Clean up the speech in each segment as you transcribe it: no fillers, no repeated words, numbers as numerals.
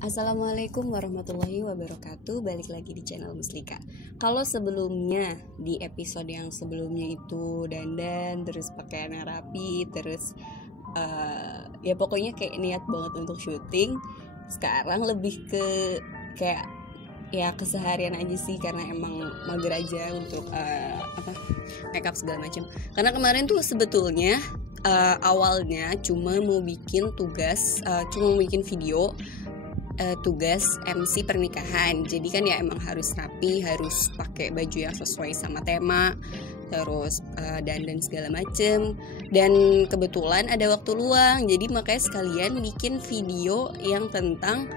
Assalamualaikum warahmatullahi wabarakatuh. Balik lagi di channel Muslika. Kalau sebelumnya di episode yang sebelumnya itu dandan terus pakaian rapi terus ya pokoknya kayak niat banget untuk syuting. Sekarang lebih ke kayak ya keseharian aja sih, karena emang mager aja untuk makeup segala macam. Karena kemarin tuh sebetulnya awalnya cuma mau bikin video tugas MC pernikahan. Jadi kan ya emang harus rapi, harus pakai baju yang sesuai sama tema, terus dandan segala macem. Dan kebetulan ada waktu luang, jadi makanya sekalian bikin video yang tentang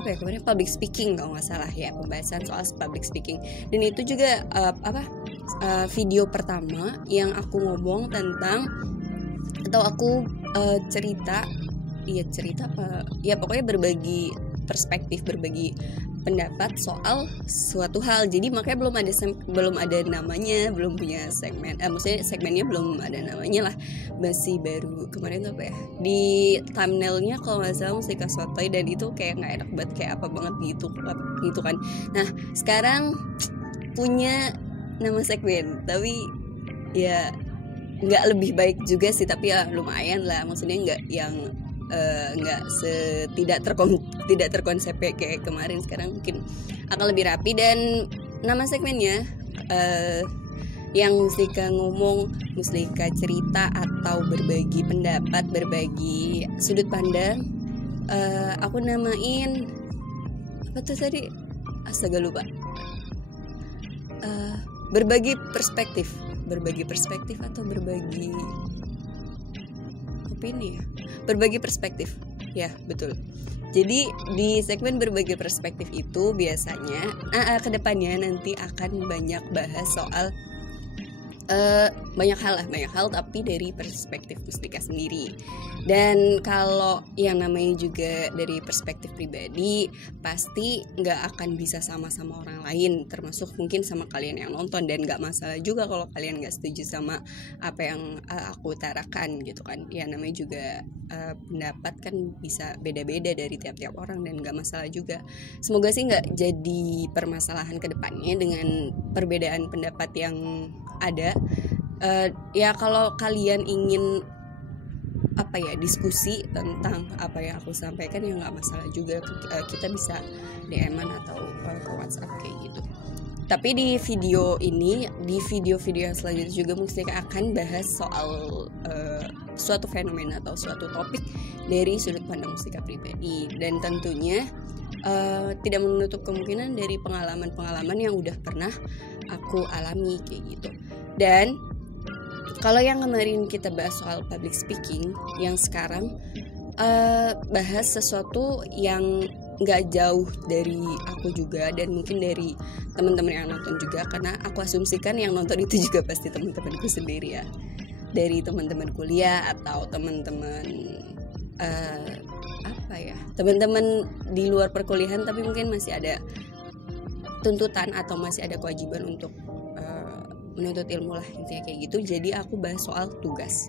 kemarin public speaking kalau nggak salah ya, pembahasan soal public speaking. Dan itu juga video pertama yang aku ngomong tentang atau aku cerita pokoknya berbagi perspektif, berbagi pendapat soal suatu hal. Jadi makanya belum ada namanya, belum punya segmen, maksudnya segmennya belum ada namanya lah, masih baru. Kemarin tuh di thumbnailnya kalau nggak salah Muslika Sotoy, dan itu kayak nggak enak banget, kayak apa banget gitu kan. Nah sekarang punya nama segmen, tapi ya nggak lebih baik juga sih, tapi ya lumayan lah, maksudnya nggak yang tidak terkonsep kayak kemarin. Sekarang mungkin akan lebih rapi, dan nama segmennya yang Muslika ngomong, Muslika cerita atau berbagi pendapat, berbagi sudut pandang. Aku namain apa tuh tadi? Astaga lupa. Berbagi perspektif atau berbagi opini ya? Berbagi perspektif, ya betul. Jadi di segmen berbagi perspektif itu biasanya kedepannya nanti akan banyak bahas soal banyak hal tapi dari perspektif Muslika sendiri. Dan kalau yang namanya juga dari perspektif pribadi, pasti nggak akan bisa sama orang lain, termasuk mungkin sama kalian yang nonton. Dan nggak masalah juga kalau kalian nggak setuju sama apa yang aku utarakan gitu kan. Ya namanya juga pendapat kan bisa beda-beda dari tiap-tiap orang, dan nggak masalah juga. Semoga sih nggak jadi permasalahan ke depannya dengan perbedaan pendapat yang ada. Ya kalau kalian ingin diskusi tentang apa yang aku sampaikan, ya nggak masalah juga. Kita bisa DM-an atau ke WhatsApp kayak gitu. Tapi di video ini, di video-video yang selanjutnya juga Muslika akan bahas soal suatu fenomena atau suatu topik dari sudut pandang Muslika pribadi, dan tentunya tidak menutup kemungkinan dari pengalaman-pengalaman yang udah pernah aku alami kayak gitu. Dan kalau yang kemarin kita bahas soal public speaking, yang sekarang bahas sesuatu yang nggak jauh dari aku juga, dan mungkin dari teman-teman yang nonton juga, karena aku asumsikan yang nonton itu juga pasti teman-temanku sendiri ya, dari teman-teman kuliah atau teman-teman teman-teman di luar perkuliahan, tapi mungkin masih ada tuntutan atau masih ada kewajiban untuk menuntut ilmu lah, intinya kayak gitu. Jadi aku bahas soal tugas.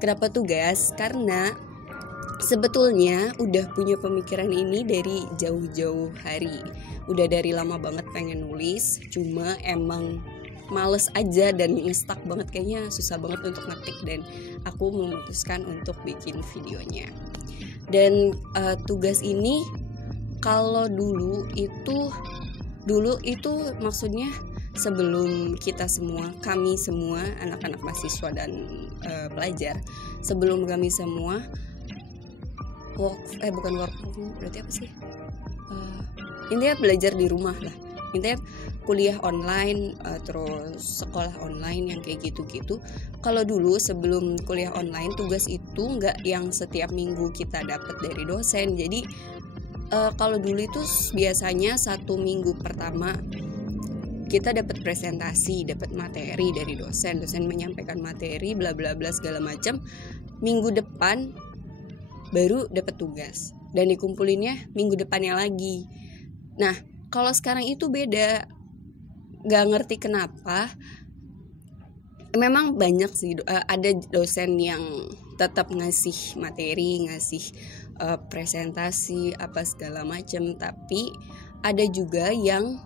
Kenapa tugas? Karena sebetulnya udah punya pemikiran ini dari jauh-jauh hari, udah dari lama banget pengen nulis, cuma emang males aja dan ngestak banget, kayaknya susah banget untuk ngetik, dan aku memutuskan untuk bikin videonya. Dan tugas ini kalau dulu itu maksudnya sebelum kami semua anak-anak mahasiswa dan pelajar, sebelum kami semua berarti apa sih? Intinya belajar di rumah lah, intinya kuliah online, terus sekolah online yang kayak gitu-gitu. Kalau dulu sebelum kuliah online, tugas itu nggak yang setiap minggu kita dapat dari dosen. Jadi kalau dulu itu biasanya 1 minggu pertama kita dapat presentasi, dapat materi dari dosen menyampaikan materi bla bla bla segala macam. Minggu depan baru dapat tugas, dan dikumpulinnya minggu depannya lagi. Nah kalau sekarang itu beda, nggak ngerti kenapa. Memang banyak sih ada dosen yang tetap ngasih materi, ngasih presentasi apa segala macam, tapi ada juga yang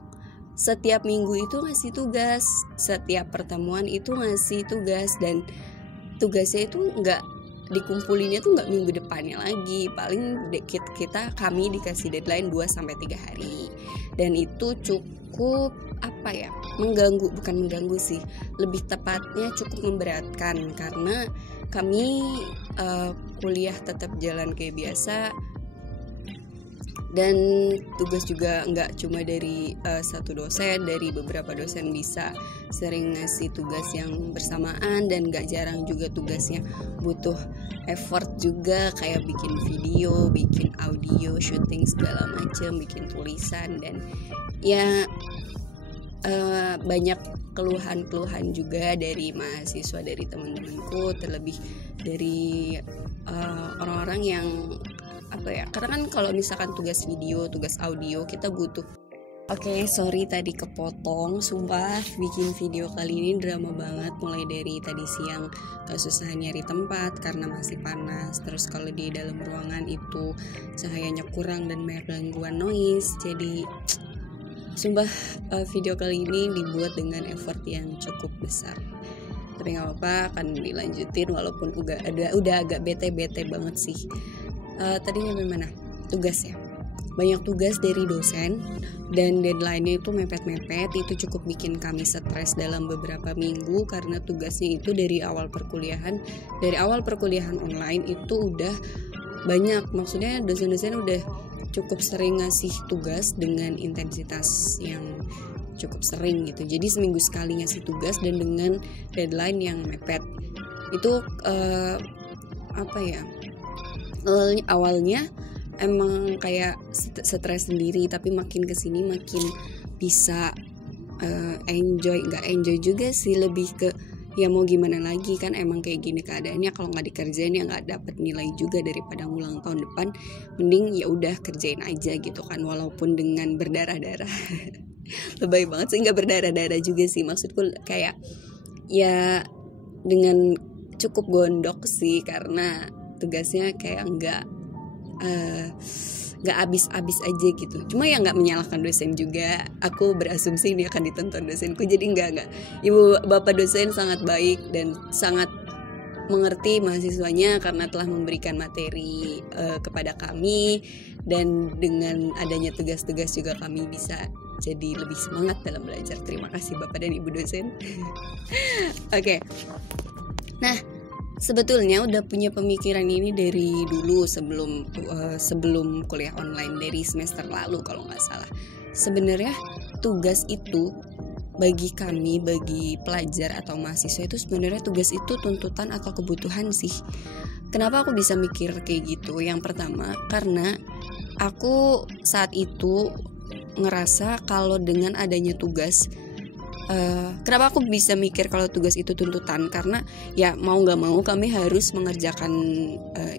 setiap minggu itu ngasih tugas, setiap pertemuan itu ngasih tugas, dan tugasnya itu nggak dikumpulinnya tuh nggak minggu depannya lagi, paling kami dikasih deadline 2-3 hari, dan itu cukup bukan mengganggu sih, lebih tepatnya cukup memberatkan, karena kami kuliah tetap jalan kayak biasa, dan tugas juga nggak cuma dari satu dosen, dari beberapa dosen bisa sering ngasih tugas yang bersamaan, dan nggak jarang juga tugasnya butuh effort juga, kayak bikin video, bikin audio, syuting segala macam, bikin tulisan, dan ya banyak keluhan-keluhan juga dari mahasiswa, dari teman-temanku, terlebih dari orang-orang yang karena kan kalau misalkan tugas video, tugas audio kita butuh. Oke, sorry tadi kepotong, sumpah bikin video kali ini drama banget, mulai dari tadi siang kesusahan nyari tempat karena masih panas, terus kalau di dalam ruangan itu cahayanya kurang dan banyak gangguan noise, jadi sumpah video kali ini dibuat dengan effort yang cukup besar. Tapi nggak apa-apa, akan dilanjutin walaupun udah agak bete banget sih. Tadi nyampe mana? Tugas ya. Banyak tugas dari dosen dan deadline-nya itu mepet-mepet. Itu cukup bikin kami stres dalam beberapa minggu karena tugasnya itu dari awal perkuliahan online itu udah banyak. Maksudnya dosen-dosen udah cukup sering ngasih tugas dengan intensitas yang cukup sering gitu. Jadi seminggu sekali ngasih tugas dan dengan deadline yang mepet. Itu awalnya emang kayak stres sendiri, tapi makin kesini makin bisa nggak enjoy juga sih, lebih ke ya mau gimana lagi, kan emang kayak gini keadaannya, kalau nggak dikerjain ya nggak dapet nilai juga, daripada ngulang tahun depan mending ya udah kerjain aja gitu kan, walaupun dengan berdarah-darah. Lebay banget sih, nggak berdarah-darah juga sih, maksudku kayak ya dengan cukup gondok sih, karena tugasnya kayak nggak habis-habis aja gitu. Cuma ya nggak menyalahkan dosen juga, aku berasumsi ini akan ditonton dosenku, jadi nggak ibu bapak dosen sangat baik dan sangat mengerti mahasiswanya karena telah memberikan materi kepada kami, dan dengan adanya tugas-tugas juga kami bisa jadi lebih semangat dalam belajar. Terima kasih bapak dan ibu dosen. Oke. Nah, sebetulnya udah punya pemikiran ini dari dulu sebelum kuliah online, dari semester lalu kalau nggak salah. Sebenarnya tugas itu bagi kami, bagi pelajar atau mahasiswa itu sebenarnya tugas itu tuntutan atau kebutuhan sih. Kenapa aku bisa mikir kayak gitu? Yang pertama, karena aku saat itu ngerasa kalau dengan adanya tugas, kenapa aku bisa mikir kalau tugas itu tuntutan, karena ya mau nggak mau kami harus mengerjakan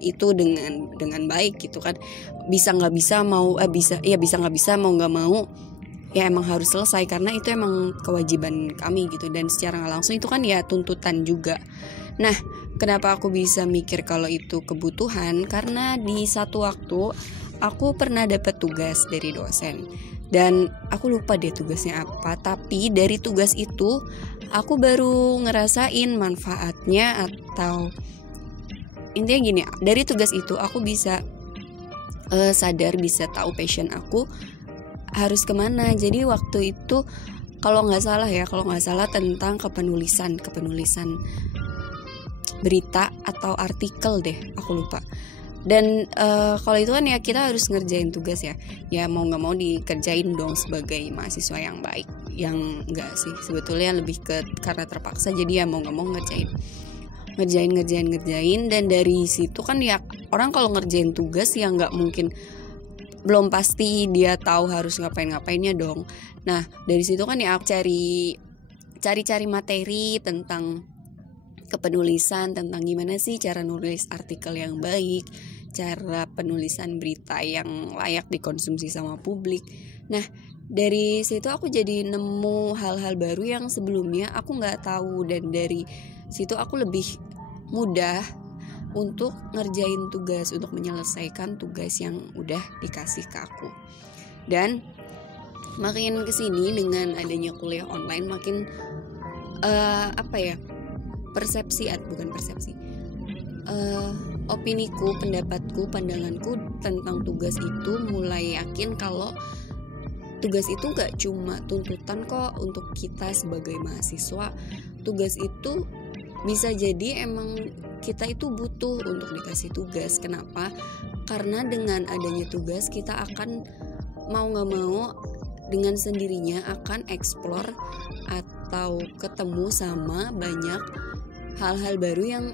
itu dengan baik gitu kan, bisa nggak bisa mau nggak mau ya emang harus selesai, karena itu emang kewajiban kami gitu, dan secara nggak langsung itu kan ya tuntutan juga. Nah, kenapa aku bisa mikir kalau itu kebutuhan, karena di satu waktu aku pernah dapat tugas dari dosen, dan aku lupa deh tugasnya apa, tapi dari tugas itu aku baru ngerasain manfaatnya, atau intinya gini, dari tugas itu aku bisa sadar, bisa tahu passion aku harus kemana. Jadi waktu itu kalau nggak salah tentang kepenulisan berita atau artikel deh, aku lupa. Dan kalau itu kan ya kita harus ngerjain tugas ya mau nggak mau dikerjain dong sebagai mahasiswa yang baik. Yang enggak sih, sebetulnya lebih ke karena terpaksa, jadi ya mau nggak mau ngerjain. Dan dari situ kan ya orang kalau ngerjain tugas ya nggak mungkin belum pasti dia tahu harus ngapainnya dong. Nah dari situ kan ya aku cari materi tentang kepenulisan, tentang gimana sih cara nulis artikel yang baik, cara penulisan berita yang layak dikonsumsi sama publik. Nah dari situ aku jadi nemu hal-hal baru yang sebelumnya aku nggak tahu, dan dari situ aku lebih mudah untuk ngerjain tugas, untuk menyelesaikan tugas yang udah dikasih ke aku. Dan makin kesini dengan adanya kuliah online makin opiniku, pendapatku, pandanganku tentang tugas itu mulai yakin kalau tugas itu gak cuma tuntutan kok untuk kita sebagai mahasiswa. Tugas itu bisa jadi emang kita itu butuh untuk dikasih tugas. Kenapa? Karena dengan adanya tugas kita akan mau gak mau dengan sendirinya akan explore atau ketemu sama banyak hal-hal baru yang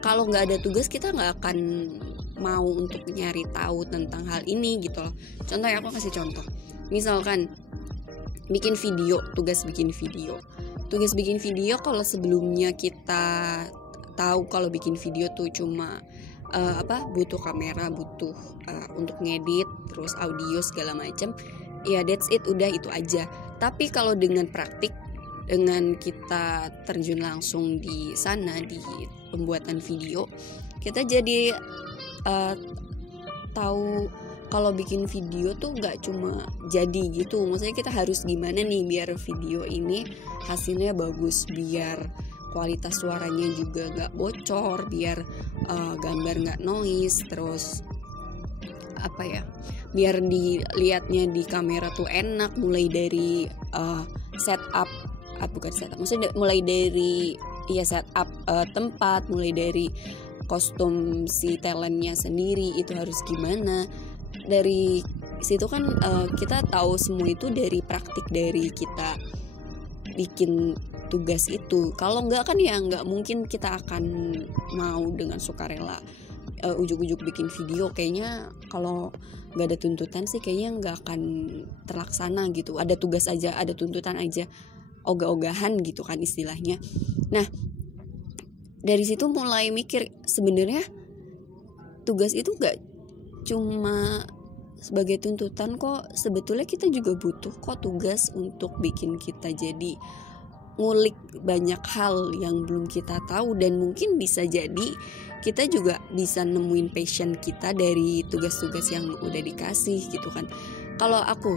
kalau gak ada tugas kita gak akan mau untuk nyari tahu tentang hal ini gitu loh. Contoh ya, aku kasih contoh. Misalkan bikin video, tugas bikin video. Tugas bikin video kalau sebelumnya kita tahu kalau bikin video tuh cuma butuh kamera, butuh untuk ngedit, terus audio segala macam. Ya that's it, udah itu aja. Tapi kalau dengan praktik, dengan kita terjun langsung di sana di pembuatan video, kita jadi tahu kalau bikin video tuh gak cuma jadi gitu. Maksudnya kita harus gimana nih biar video ini hasilnya bagus, biar kualitas suaranya juga gak bocor, biar gambar gak noise, terus biar dilihatnya di kamera tuh enak, mulai dari mulai dari setup tempat, mulai dari kostum si talentnya sendiri itu harus gimana. Dari situ kan kita tahu semua itu dari praktik, dari kita bikin tugas itu. Kalau enggak kan ya enggak mungkin kita akan mau dengan sukarela ujuk-ujuk bikin video. Kayaknya kalau enggak ada tuntutan sih kayaknya enggak akan terlaksana gitu. Ada tugas aja, ada tuntutan aja, ogah-ogahan gitu kan istilahnya. Nah, dari situ mulai mikir sebenarnya tugas itu enggak cuma sebagai tuntutan kok, sebetulnya kita juga butuh kok tugas untuk bikin kita jadi ngulik banyak hal yang belum kita tahu, dan mungkin bisa jadi kita juga bisa nemuin passion kita dari tugas-tugas yang udah dikasih gitu kan. Kalau aku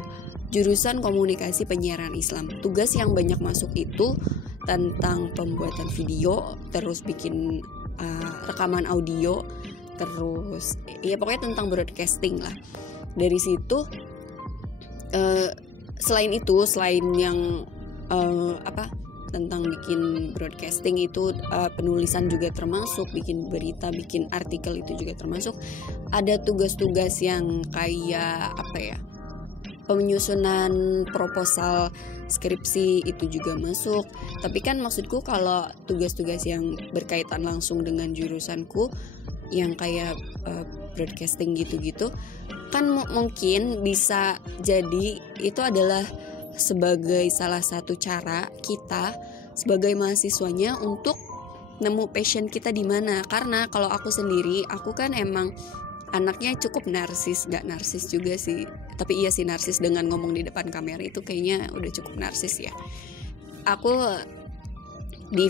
jurusan komunikasi penyiaran Islam, tugas yang banyak masuk itu tentang pembuatan video, terus bikin rekaman audio, terus ya pokoknya tentang broadcasting lah. Dari situ selain yang tentang bikin broadcasting itu penulisan juga termasuk, bikin berita, bikin artikel itu juga termasuk. Ada tugas-tugas yang kayak penyusunan proposal skripsi itu juga masuk. Tapi kan maksudku kalau tugas-tugas yang berkaitan langsung dengan jurusanku yang kayak broadcasting gitu-gitu kan mungkin bisa jadi itu adalah sebagai salah satu cara kita sebagai mahasiswanya untuk nemu passion kita di mana. Karena kalau aku sendiri, aku kan emang anaknya cukup narsis, gak narsis juga sih, tapi iya sih narsis. Dengan ngomong di depan kamera itu kayaknya udah cukup narsis ya. Aku di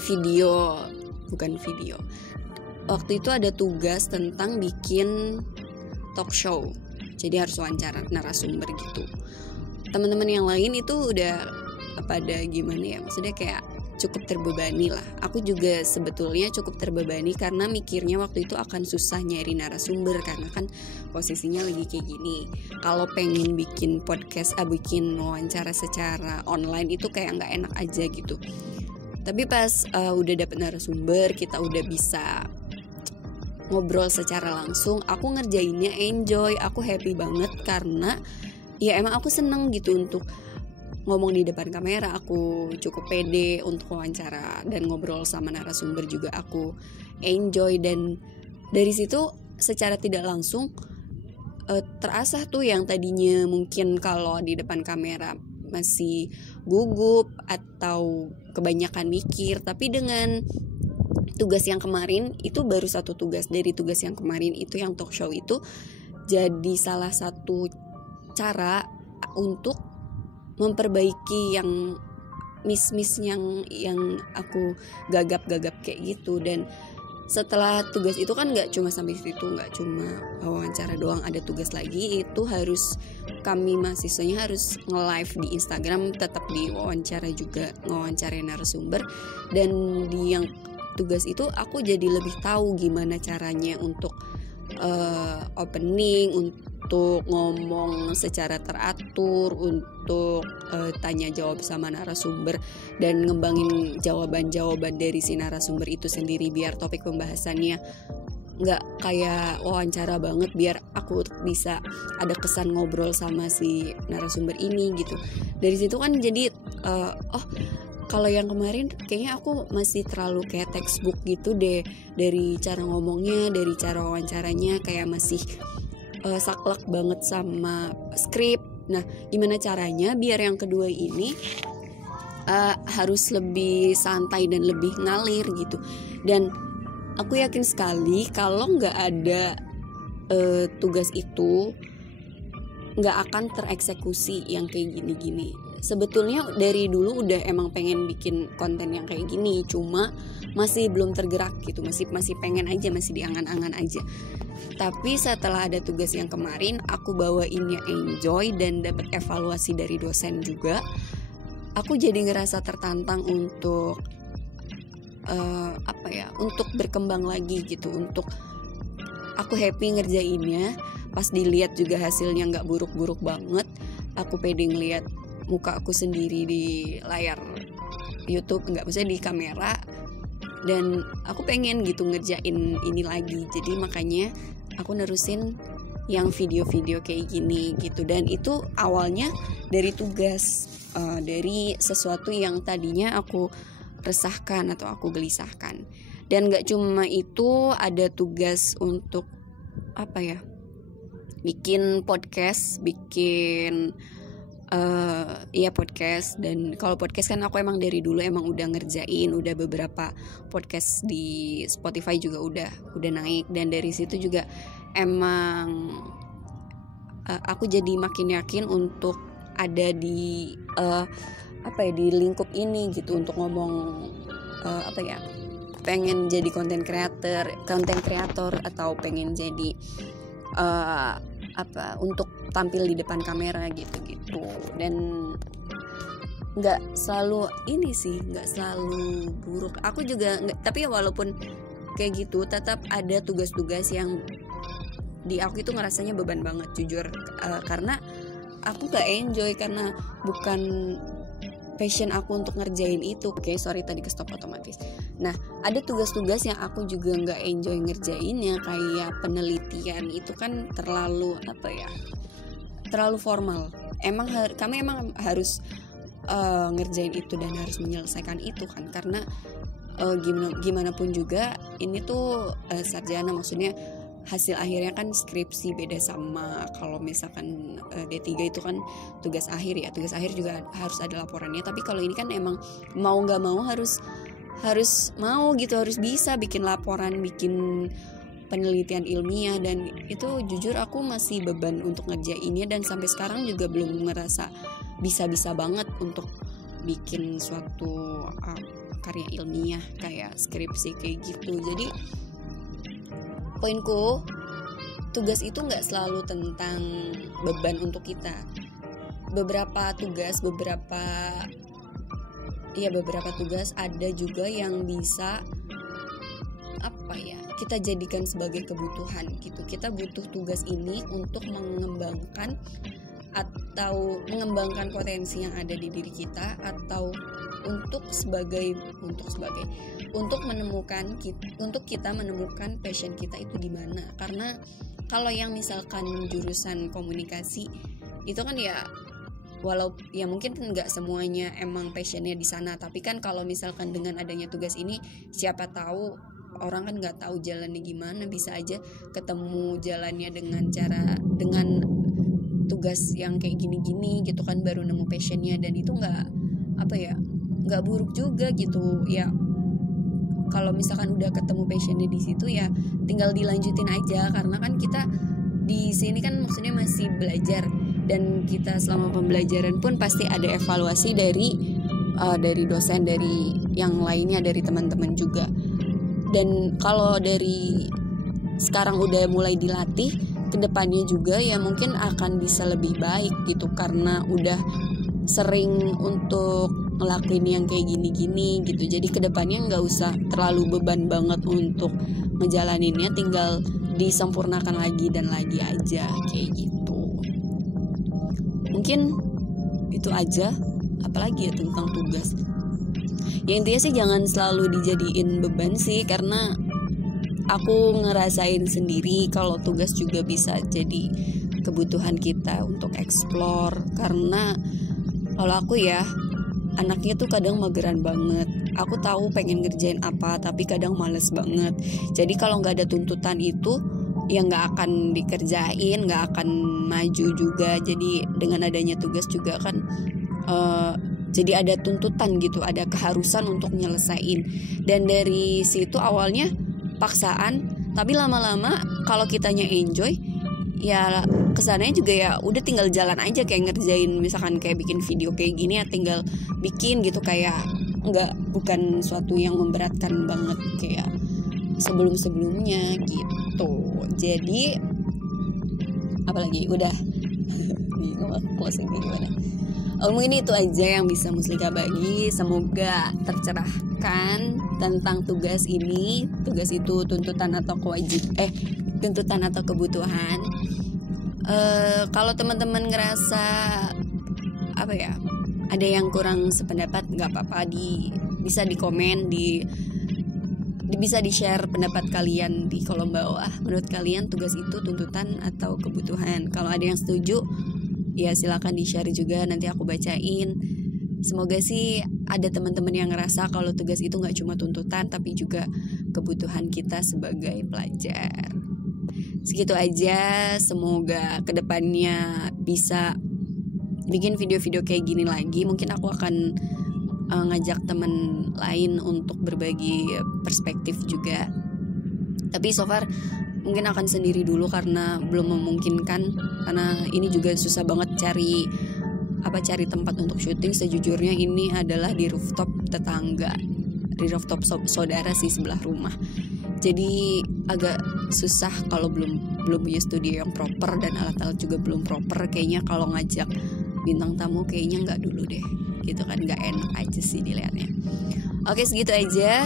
waktu itu ada tugas tentang bikin talk show, jadi harus wawancara narasumber gitu. Teman-teman yang lain itu udah gimana ya, maksudnya kayak cukup terbebani lah. Aku juga sebetulnya cukup terbebani karena mikirnya waktu itu akan susah nyari narasumber, karena kan posisinya lagi kayak gini. Kalau pengen bikin podcast, bikin wawancara secara online itu kayak nggak enak aja gitu. Tapi pas udah dapet narasumber, kita udah bisa ngobrol secara langsung, aku ngerjainnya enjoy, aku happy banget karena ya emang aku seneng gitu untuk ngomong di depan kamera. Aku cukup pede untuk wawancara dan ngobrol sama narasumber juga aku enjoy. Dan dari situ secara tidak langsung terasah tuh yang tadinya mungkin kalau di depan kamera masih gugup atau kebanyakan mikir, tapi dengan tugas yang kemarin itu baru satu tugas dari tugas yang kemarin itu yang talk show itu jadi salah satu cara untuk memperbaiki yang miss yang aku gagap kayak gitu. Dan setelah tugas itu kan nggak cuma sampai situ, nggak cuma wawancara doang, ada tugas lagi. Itu harus kami mahasiswanya harus nge-live di Instagram, tetap diwawancara juga, ngewawancara narasumber. Dan di yang tugas itu aku jadi lebih tahu gimana caranya untuk opening, untuk ngomong secara teratur, untuk tanya jawab sama narasumber dan ngembangin jawaban-jawaban dari si narasumber itu sendiri, biar topik pembahasannya nggak kayak wawancara banget, biar aku bisa ada kesan ngobrol sama si narasumber ini gitu. Dari situ kan jadi kalau yang kemarin kayaknya aku masih terlalu kayak textbook gitu deh, dari cara ngomongnya, dari cara wawancaranya kayak masih saklek banget sama skrip. Nah, gimana caranya biar yang kedua ini harus lebih santai dan lebih ngalir gitu. Dan aku yakin sekali kalau nggak ada tugas itu nggak akan tereksekusi yang kayak gini-gini. Sebetulnya dari dulu udah emang pengen bikin konten yang kayak gini, cuma masih belum tergerak gitu, masih pengen aja, masih diangan-angan aja. Tapi setelah ada tugas yang kemarin, aku bawainnya enjoy dan dapat evaluasi dari dosen juga. Aku jadi ngerasa tertantang untuk untuk berkembang lagi gitu, untuk aku happy ngerjainnya. Pas dilihat juga hasilnya nggak buruk-buruk banget. Aku pede ngeliat muka aku sendiri di layar YouTube, nggak, maksudnya di kamera, dan aku pengen gitu ngerjain ini lagi. Jadi makanya aku nerusin yang video-video kayak gini gitu. Dan itu awalnya dari tugas, dari sesuatu yang tadinya aku resahkan atau aku gelisahkan. Dan nggak cuma itu, ada tugas untuk bikin podcast, podcast. Dan kalau podcast kan aku emang dari dulu emang udah ngerjain, udah beberapa podcast di Spotify juga udah naik. Dan dari situ juga emang aku jadi makin yakin untuk ada di di lingkup ini gitu, untuk ngomong pengen jadi konten kreator atau pengen jadi untuk tampil di depan kamera gitu. Dan nggak selalu nggak selalu buruk. Aku juga tapi walaupun kayak gitu, tetap ada tugas-tugas yang di aku itu ngerasanya beban banget jujur, karena aku nggak enjoy, karena bukan passion aku untuk ngerjain itu. Oke, sorry tadi ke stop otomatis. Nah, ada tugas-tugas yang aku juga nggak enjoy ngerjainnya, kayak penelitian. Itu kan terlalu formal. Kami emang harus ngerjain itu dan harus menyelesaikan itu kan, karena gimana pun juga ini tuh sarjana, maksudnya hasil akhirnya kan skripsi, beda sama kalau misalkan D3 itu kan tugas akhir ya. Tugas akhir juga harus ada laporannya, tapi kalau ini kan emang mau nggak mau harus mau gitu, harus bisa bikin laporan, bikin penelitian ilmiah. Dan itu jujur aku masih beban untuk ngerjainnya, dan sampai sekarang juga belum merasa bisa banget untuk bikin suatu karya ilmiah kayak skripsi kayak gitu. Jadi poinku, tugas itu nggak selalu tentang beban untuk kita. Beberapa tugas ada juga yang bisa kita jadikan sebagai kebutuhan gitu. Kita butuh tugas ini untuk mengembangkan potensi yang ada di diri kita, atau untuk kita menemukan passion kita itu di mana. Karena kalau yang misalkan jurusan komunikasi itu kan mungkin nggak semuanya emang passionnya di sana, tapi kan kalau misalkan dengan adanya tugas ini, siapa tahu orang kan nggak tahu jalannya gimana, bisa aja ketemu jalannya dengan tugas yang kayak gini-gini gitu kan, baru nemu passionnya. Dan itu nggak buruk juga gitu ya. Kalau misalkan udah ketemu passionnya di situ, ya tinggal dilanjutin aja, karena kan kita di sini kan maksudnya masih belajar, dan kita selama pembelajaran pun pasti ada evaluasi dari dosen, dari yang lainnya, dari teman-teman juga. Dan kalau dari sekarang udah mulai dilatih, kedepannya juga ya mungkin akan bisa lebih baik gitu, karena udah sering untuk ngelakuin yang kayak gini-gini gitu. Jadi kedepannya nggak usah terlalu beban banget untuk ngejalaninnya, tinggal disempurnakan lagi dan lagi aja kayak gitu. Mungkin itu aja, apalagi ya tentang tugas. Ya intinya sih jangan selalu dijadiin beban sih, karena aku ngerasain sendiri kalau tugas juga bisa jadi kebutuhan kita untuk explore. Karena kalau aku ya, anaknya tuh kadang mageran banget. Aku tahu pengen ngerjain apa, tapi kadang males banget. Jadi kalau gak ada tuntutan itu, ya gak akan dikerjain, gak akan maju juga. Jadi dengan adanya tugas juga kan jadi ada tuntutan gitu, ada keharusan untuk nyelesain. Dan dari situ awalnya paksaan, tapi lama-lama kalau kitanya enjoy, ya kesananya juga ya udah tinggal jalan aja kayak ngerjain, misalkan kayak bikin video kayak gini ya tinggal bikin gitu, kayak bukan suatu yang memberatkan banget kayak sebelum-sebelumnya gitu. Jadi apalagi udah bingung aku closingnya gimana. Mungkin itu aja yang bisa Muslika bagi. Semoga tercerahkan tentang tugas ini. Tugas itu tuntutan atau tuntutan atau kebutuhan. Kalau teman-teman ngerasa ada yang kurang sependapat, nggak apa-apa, bisa di komen, bisa di share pendapat kalian di kolom bawah. Menurut kalian tugas itu tuntutan atau kebutuhan? Kalau ada yang setuju, ya silakan di share juga, nanti aku bacain. Semoga sih ada teman-teman yang ngerasa kalau tugas itu nggak cuma tuntutan, tapi juga kebutuhan kita sebagai pelajar. Segitu aja. Semoga kedepannya bisa bikin video-video kayak gini lagi. Mungkin aku akan ngajak teman lain untuk berbagi perspektif juga. Tapi so far mungkin akan sendiri dulu karena belum memungkinkan, karena ini juga susah banget cari tempat untuk syuting. Sejujurnya ini adalah di rooftop tetangga, di rooftop saudara sih sebelah rumah. Jadi agak susah kalau belum punya studio yang proper dan alat-alat juga belum proper. Kayaknya kalau ngajak bintang tamu kayaknya nggak dulu deh, gitu kan, nggak enak aja sih dilihatnya. Oke, segitu aja.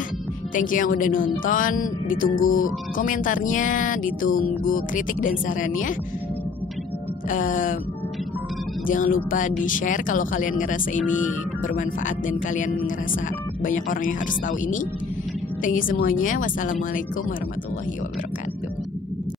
Thank you yang udah nonton. Ditunggu komentarnya, ditunggu kritik dan sarannya. Jangan lupa di share kalau kalian ngerasa ini bermanfaat dan kalian ngerasa banyak orang yang harus tahu ini. Thank you semuanya. Wassalamualaikum warahmatullahi wabarakatuh.